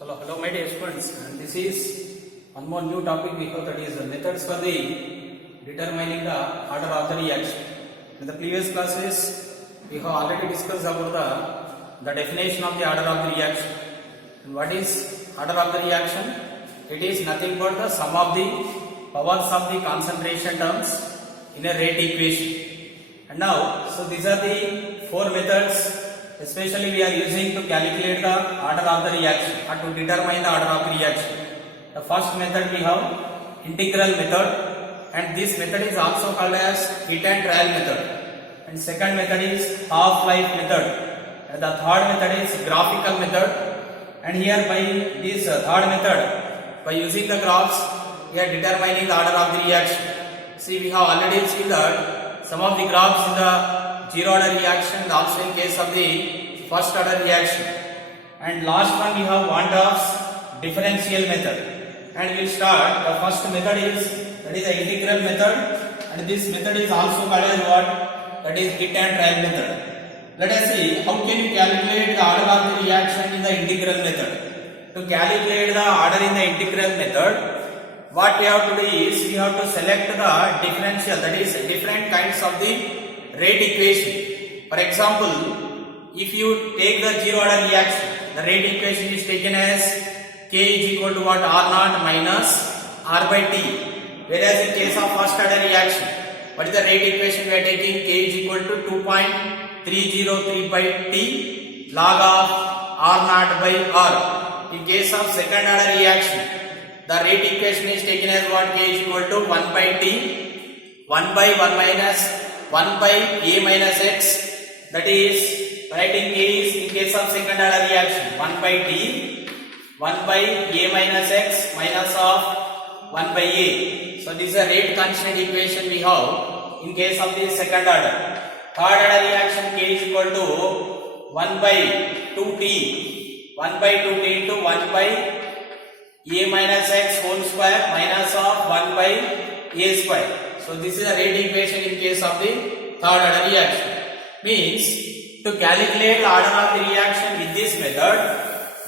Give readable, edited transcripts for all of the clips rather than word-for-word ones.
Hello my dear students, and this is one more new topic we have, that is methods for the determining the order of the reaction. In the previous classes we have already discussed about the definition of the order of the reaction. And what is order of the reaction? It is nothing but the sum of the powers of the concentration terms in a rate equation. And now, so these are the four methods especially we are using to calculate the order of the reaction or to determine the order of the reaction. The first method we have integral method, and this method is also called as heat and trial method. And second method is half-life method. And the third method is graphical method. And here by this third method, by using the graphs, we are determining the order of the reaction. See, we have already seen that some of the graphs in the zero order reaction and also in case of the first order reaction. And last one we have Van Dorf's differential method. And we will start. The first method is, that is the integral method, and this method is also called as what? That is heat and trial method. Let us see how can you calculate the order of the reaction in the integral method. To calculate the order in the integral method, what we have to do is we have to select the differential, that is different kinds of the rate equation. For example, if you take the zero order reaction, the rate equation is taken as K is equal to what? R naught minus R by T. Whereas in case of first order reaction, what is the rate equation we are taking? K is equal to 2.303 by T log of R naught by R. In case of second order reaction, the rate equation is taken as what? K is equal to 1 by T 1 by 1 minus 1 by A minus X, that is writing A is in case of second order reaction 1 by T 1 by A minus X minus of 1 by A. So this is a rate constant equation we have in case of the second order. Third order reaction K is equal to 1 by 2T 1 by 2T into 1 by A minus X whole square minus of 1 by A square. So this is a rate equation in case of the third order reaction. Means to calculate the order of the reaction with this method,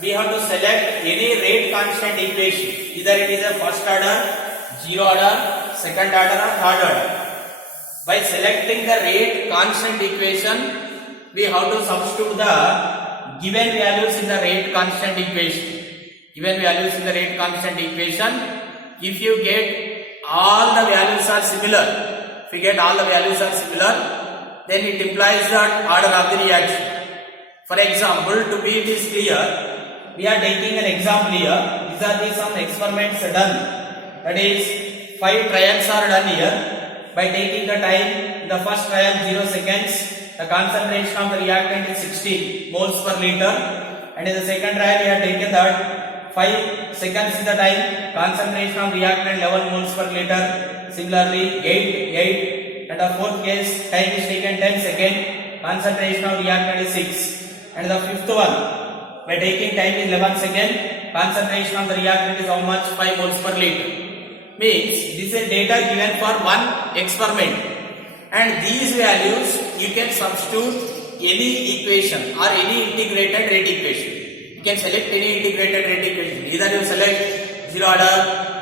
we have to select any rate constant equation. Either it is a first order, zero order, second order or third order. By selecting the rate constant equation, we have to substitute the given values in the rate constant equation. Given values in the rate constant equation, if you get all the values are similar, if you get all the values are similar, then it implies that order of the reaction. For example, to be this clear, we are taking an example here. These are some experiments done. That is 5 trials are done here. By taking the time, in the first trial 0 seconds, the concentration of the reactant is 60 moles per liter. And in the second trial, we have taken that 5 seconds is the time, concentration of reactant 11 moles per liter. Similarly 8, and the fourth case time is taken 10 seconds, concentration of reactant is 6. And the fifth one, by taking time is 11 seconds, concentration of the reactant is how much? 5 moles per liter. Means this is data given for one experiment, and these values you can substitute any equation or any integrated rate equation. You can select any integrated rate equation. Either you select zero order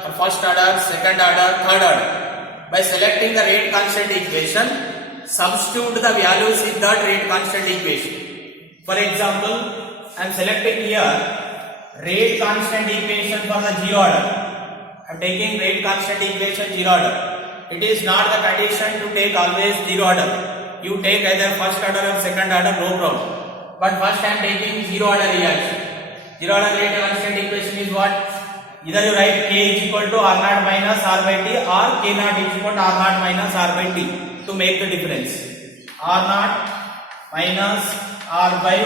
or first order, second order, third order. By selecting the rate constant equation, substitute the values in that rate constant equation. For example, I am selecting here rate constant equation for the zero order. I am taking rate constant equation zero order. It is not the condition to take always zero order. You take either first order or second order, no problem. But first I am taking zero order reaction. Zero order rate constant equation is what? Either you write K is equal to R naught minus R by T, or K naught is equal to R naught minus R by T to make the difference. R naught minus R by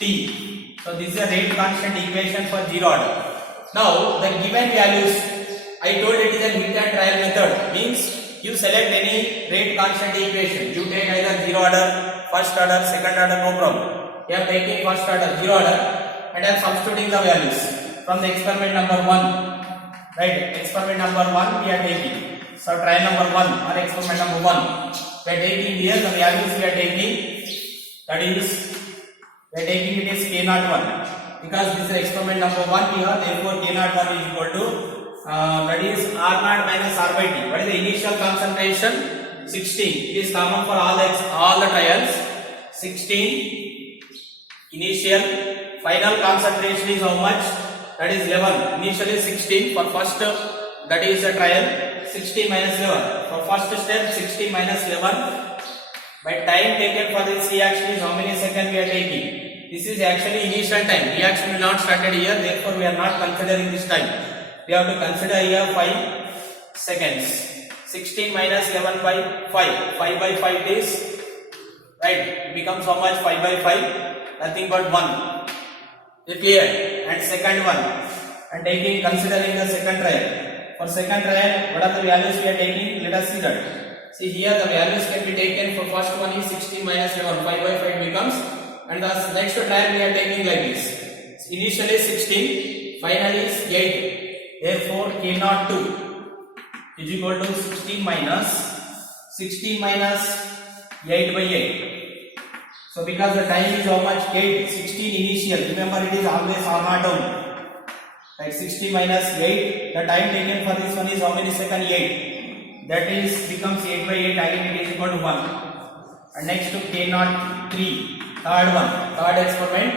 T. So this is a rate constant equation for zero order. Now the given values, I told it is a heat and trial method. Means you select any rate constant equation. You take either zero order, first order, second order, no problem. You are taking first order, zero order, and I am substituting the values from the experiment number 1. Right? Experiment number 1 we are taking. So trial number 1 or experiment number 1. We are taking here the values we are taking. That is, we are taking it is K01. because this is experiment number 1 here, therefore K naught 1 is equal to that is R naught minus R by T. What is the initial concentration? 16. It is common for all the trials. 16 initial. Final concentration is how much? That is 11. Initially 16 for first, that is a trial. 16 minus 11. For first step 16 minus 11. By time taken for this reaction is how many seconds we are taking? This is actually initial time. Reaction will not started here, therefore we are not considering this time. We have to consider here 5 seconds. 16 minus 11 by 5. 5 by 5 is, right, it becomes how much? 5 by 5, nothing but 1. Is clear? And second one, and considering the second trial. For second trial, what are the values we are taking? Let us see that. See here the values can be taken. For first one is 16 minus 11, 5 by 5 becomes, and the next trial we are taking like this. Initially 16, finally is 8. Therefore K naught 2 is equal to 16 minus 8 by 8. So because the time is how much? 8, 16 initial. Remember it is always R naught only. Right, 60 minus 8. The time taken for this one is how many seconds? 8. That is becomes 8 by 8. Again it is equal to 1. And next to K naught 3. Third one. Third experiment.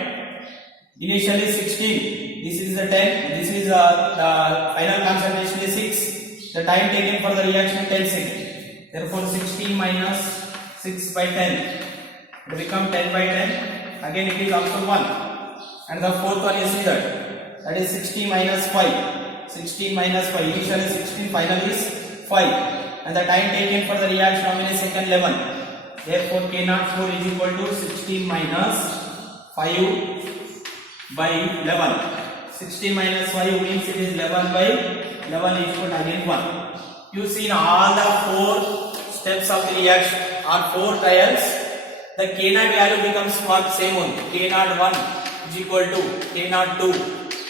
Initially 16. This is the 10. This is the final concentration is 6. The time taken for the reaction 10 seconds. Therefore 16 minus 6 by 10. It become 10 by 10. Again it is also 1. And the fourth one is that. That is 16 minus 5. 16 minus 5. Initially 16, final is 5. And the time taken for the reaction how many seconds? 11. Therefore K naught 4 is equal to 16 minus 5 by 11. 16 minus 5 means it is 11 by 11 is equal to again 1. You see in all the 4 steps of the reaction or 4 trials, the K naught value becomes what? Same only. K naught 1 is equal to K naught 2,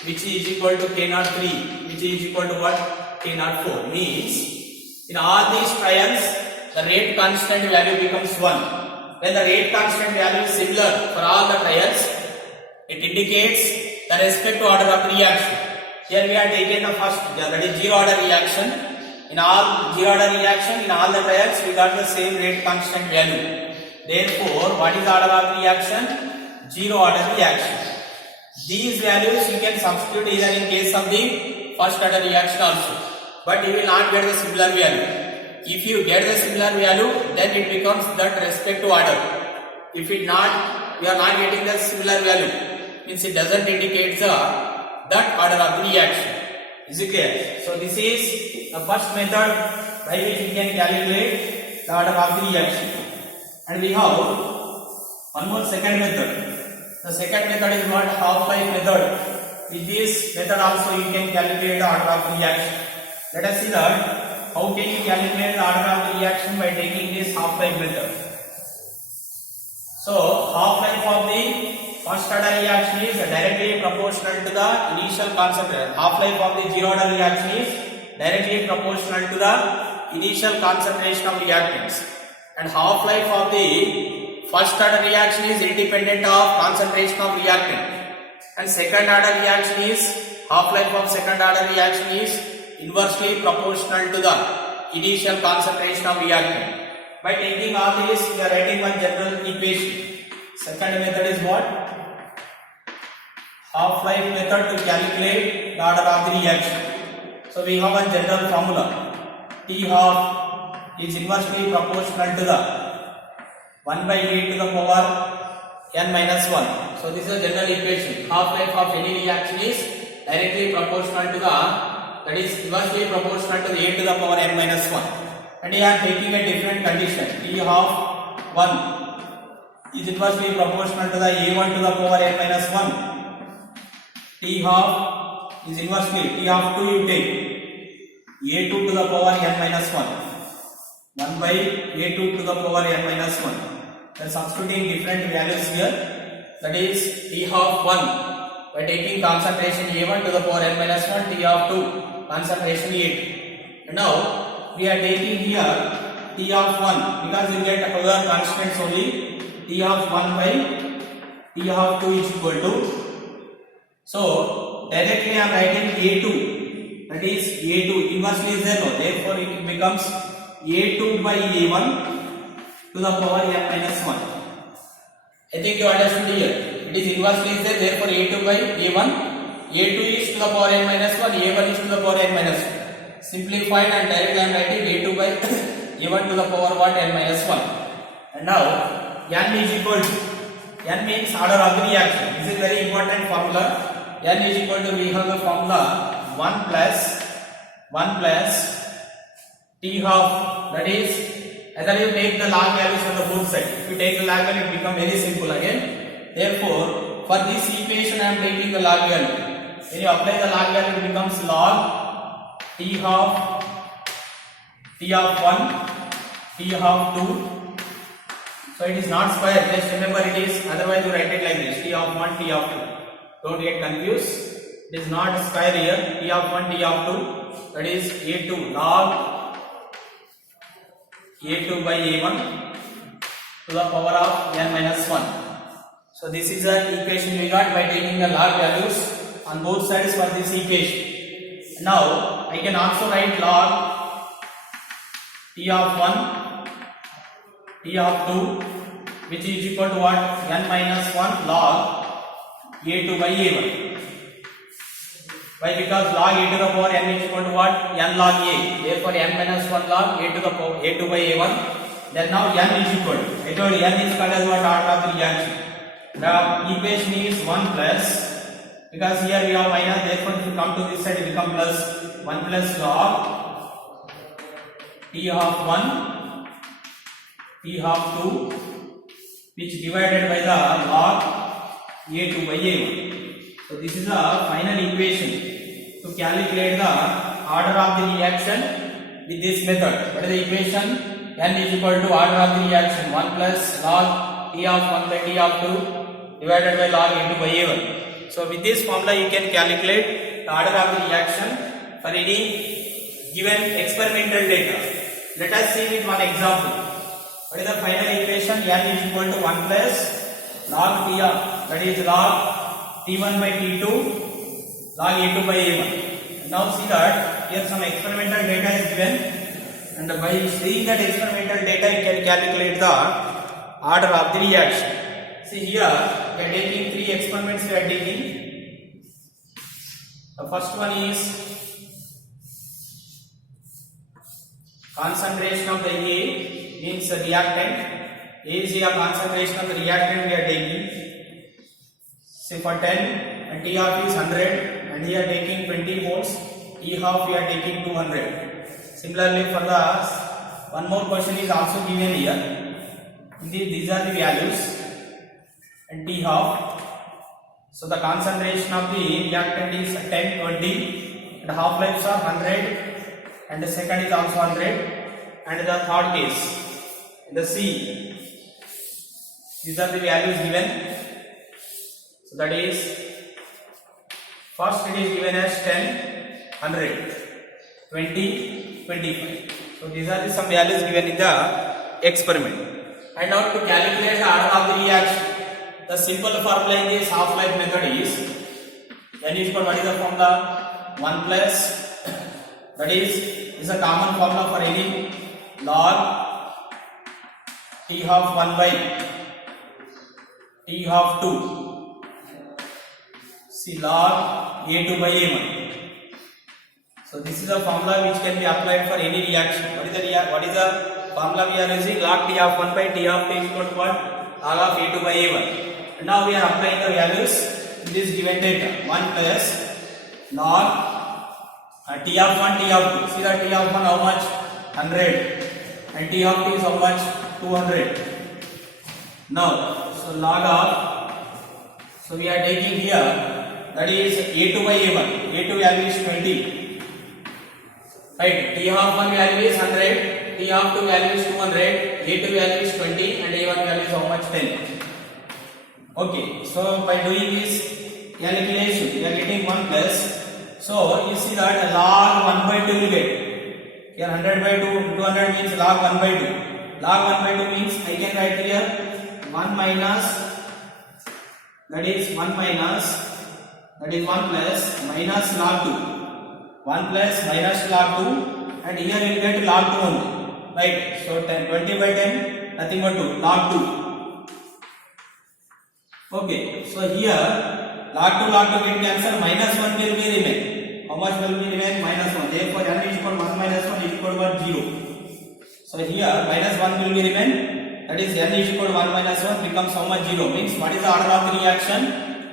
which is equal to K naught 3, which is equal to what? K naught 4. Means in all these trials, the rate constant value becomes 1. When the rate constant value is similar for all the trials, it indicates the respective order of reaction. Here we are taking the first, that is zero order reaction. In all zero order reaction, in all the trials, we got the same rate constant value. Therefore, what is the order of reaction? Zero order reaction. These values you can substitute either in case of the first order reaction also, but you will not get the similar value. If you get the similar value, then it becomes that respective order. If it not, you are not getting the similar value, means it doesn't indicate that order of the reaction. Is it clear? So this is the first method by which we can calculate the order of the reaction. And we have one more second method. The second method is what? Half-life method. With this method also you can calculate the order of the reaction. Let us see that. How can you calculate the order of the reaction by taking this half-life method? So half-life of the first order reaction is directly proportional to the initial concentration. Half-life of the zero order reaction is directly proportional to the initial concentration of reactants. And half-life of the first order reaction is independent of concentration of reactant. And second order reaction is, half-life of second order reaction is inversely proportional to the initial concentration of reactant. By taking all this, we are writing one general equation. Second method is what? Half-life method to calculate the order of the reaction. So we have a general formula. T half is inversely proportional to the 1 by a to the power n minus 1. So this is a general equation. Half-life of any reaction is directly proportional to the, that is inversely proportional to the a to the power n minus 1. And we are taking a different condition. T half 1 is inversely proportional to the a1 to the power n minus 1. T half is inversely, T half 2 you take a2 to the power n minus 1. 1 by a2 to the power n minus 1. Then substituting different values here. That is T half 1 by taking concentration a1 to the power n minus 1. T half 2 concentration a2. And now we are taking here T half 1 because we get other constants only. T half 1 by T half 2 is equal to So directly I am writing a2, that is a2 inversely is there, no, therefore it becomes a2 by a1 to the power n minus 1. I think you understood here. It is inversely is there, therefore a2 by a1, a2 is to the power n minus 1, a1 is to the power n minus 1. Simplified and directly I am writing a2 by a1 to the power what, n minus 1. And now n is equal to, n means order of the reaction. This is very important formula. N is equal to, we have the formula 1 plus t half, that is either you take the log values from the both sides. If you take the log value, it becomes very simple again. Therefore for this equation I am taking the log value. When you apply the log value, it becomes log t half 1, t half 2. So it is not square, just remember it is, otherwise you write it like this, t of 1, t of 2. Don't get confused. It is not square here, t of 1, t of 2, that is a2 log a2 by a1 to the power of n minus 1. So this is the equation we got by taking the log values on both sides for this equation. Now I can also write log t of 1, t of 2, which is equal to what, n minus 1 log a2 by a1. Why? Because log a to the power n is equal to what, n log a. Therefore n minus 1 log a to the power a2 by a1. Then now n is equal to, I told you n is called as what, order of the reaction. The equation is 1 plus, because here we have minus, therefore if you come to this side it becomes plus, 1 plus log t of 1, t of 2, which divided by the log a2 by a1. So this is the final equation to calculate the order of the reaction with this method. What is the equation? N is equal to order of the reaction 1 plus log t of 1 by t of 2 divided by log a2 by a1. So with this formula you can calculate the order of the reaction for any given experimental data. Let us see with one example. What is the final equation? N is equal to 1 plus log t of, that is log t1 by t2 log a2 by a1. Now see that here some experimental data is given, and by seeing that experimental data you can calculate the order of the reaction. See here we are taking 3 experiments we are taking. The first one is concentration of the A, means the reactant. A is the concentration of the reactant we are taking. Say for 10 and T half is 100, and here taking 20 volts, T half we are taking 200. Similarly for the one more question is also given here. These are the values and T half. So the concentration of the reactant is 10, 20, and half lives are 100, and the second is also 100, and the third case in the C. These are the values given. So that is, first it is given as 10, 100, 20, 25. So these are the some values given in the experiment. And now to calculate the order of the reaction, the simple formula in this half-life method is n is equal, what is the formula? 1 plus, that is a common formula for any log t half 1 by t half 2. See log a2 by a1. So this is a formula which can be applied for any reaction. What is the formula we are using? Log t half 1 by t half 2 is equal to what? Log of a2 by a1. And now we are applying the values in this given data. 1 plus log t half 1, t half 2. See that t half 1 how much? 100, and t half 2 is how much? 200. Now so log of, so we are taking here, that is a2 by a1. a2 value is 20, right? T half 1 value is 100, t half 2 value is 200, a2 value is 20, and a1 value is how much? 10. Okay, so by doing this calculation we are getting 1 plus. So you see that log 1 by 2 will get here, 100 by 2, 200 means log 1 by 2. Log 1 by 2 means I can write here 1 minus, that is 1 minus that is 1 plus minus log 2. 1 plus minus log 2, and here you will get log 2 only, right? So 20 by 10, nothing but 2, log 2. Okay, so here log 2 get cancelled, minus 1 will be remain. How much will be remain? Minus 1. Therefore n is equal to 1 minus 1 is equal to 0. So here minus 1 will be remain, that is n is equal to 1 minus 1 becomes how much? 0. Means what is the order of the reaction?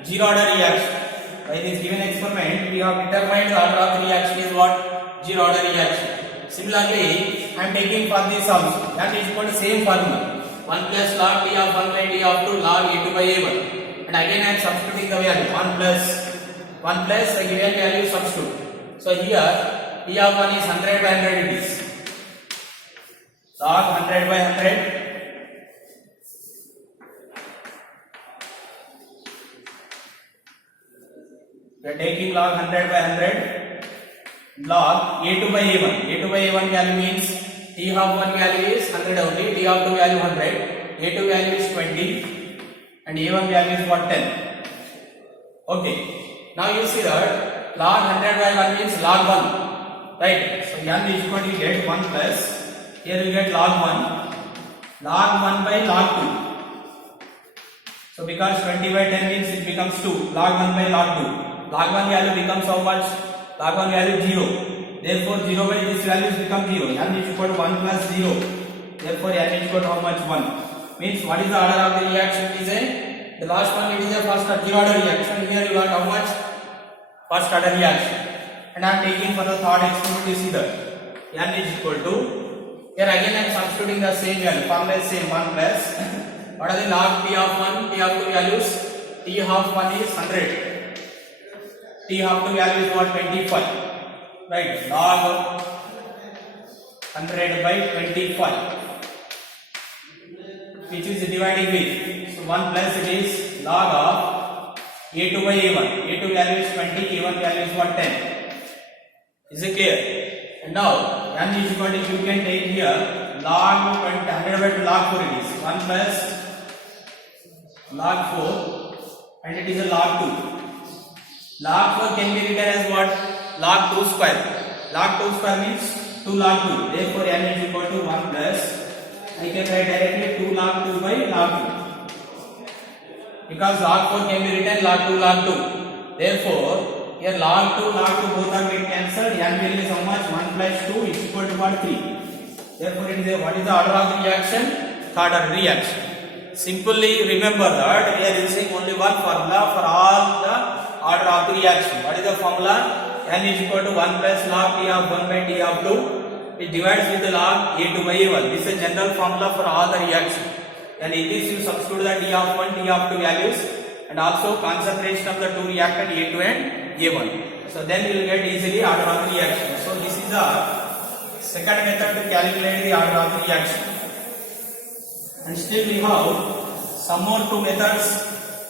Zero order reaction. By this given experiment we have determined the order of the reaction is what? Zero order reaction. Similarly I am taking for this also, that is equal to same formula, 1 plus log t of 1 by t of 2 log a2 by a1, and again I am substituting the value 1 plus the given value substitute. So here t of 1 is 100 by 100 it is, log 100 by 100. We are taking log 100 by 100, log a2 by a1. a2 by a1 value means t of 1 value is 100 only, t of 2 value 100, a2 value is 20, and a1 value is what? 10. Okay, now you see that log 100 by 1 means log 1, right? So n is equal to, you get 1 plus, here you get log 1 by log 2. So because 20 by 10 means it becomes 2, log 1 by log 2. Log 1 value becomes how much? Log 1 value 0. Therefore 0 by this values become 0. n is equal to 1 plus 0. Therefore n is equal to how much? 1. Means what is the order of the reaction? It is the last one, it is a first or zero order reaction. Here you got how much? First order reaction. And I am taking for the third experiment, you see that n is equal to, here again I am substituting the same value, formula is same, 1 plus what are the log t of 1, t of 2 values? T of 1 is 100. T of 2 value is what? 25, right? Log 100 by 25, which is dividing with, so 1 plus it is log of a2 by a1. a2 value is 20, a1 value is what? 10. Is it clear? And now n is equal to, you can take here log 100 by log 4 it is 1 plus log 4, and it is a log 2. Log 4 can be written as what? Log 2 square. Log 2 square means 2 log 2. Therefore n is equal to 1 plus, I can write directly 2 log 2 by log 2. Because log 4 can be written log 2 log 2. Therefore here log 2 both are get cancelled. N value is how much? 1 plus 2 is equal to what? 3. Therefore it is what is the order of the reaction? Third order reaction. Simply remember that we are using only one formula for all the order of the reaction. What is the formula? N is equal to 1 plus log t of 1 by t of 2. It divides with the log a2 by a1. This is a general formula for all the reaction. And in this you substitute the t of 1, t of 2 values, and also concentration of the two reactant a2 and a1. So then you will get easily order of the reaction. So this is the second method to calculate the order of the reaction. And still we have some more two methods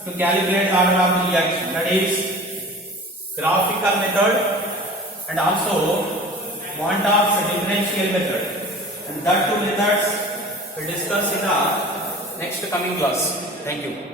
to calculate the order of the reaction, that is graphical method and also Montague's differential method. And that two methods we will discuss in the next coming class. Thank you.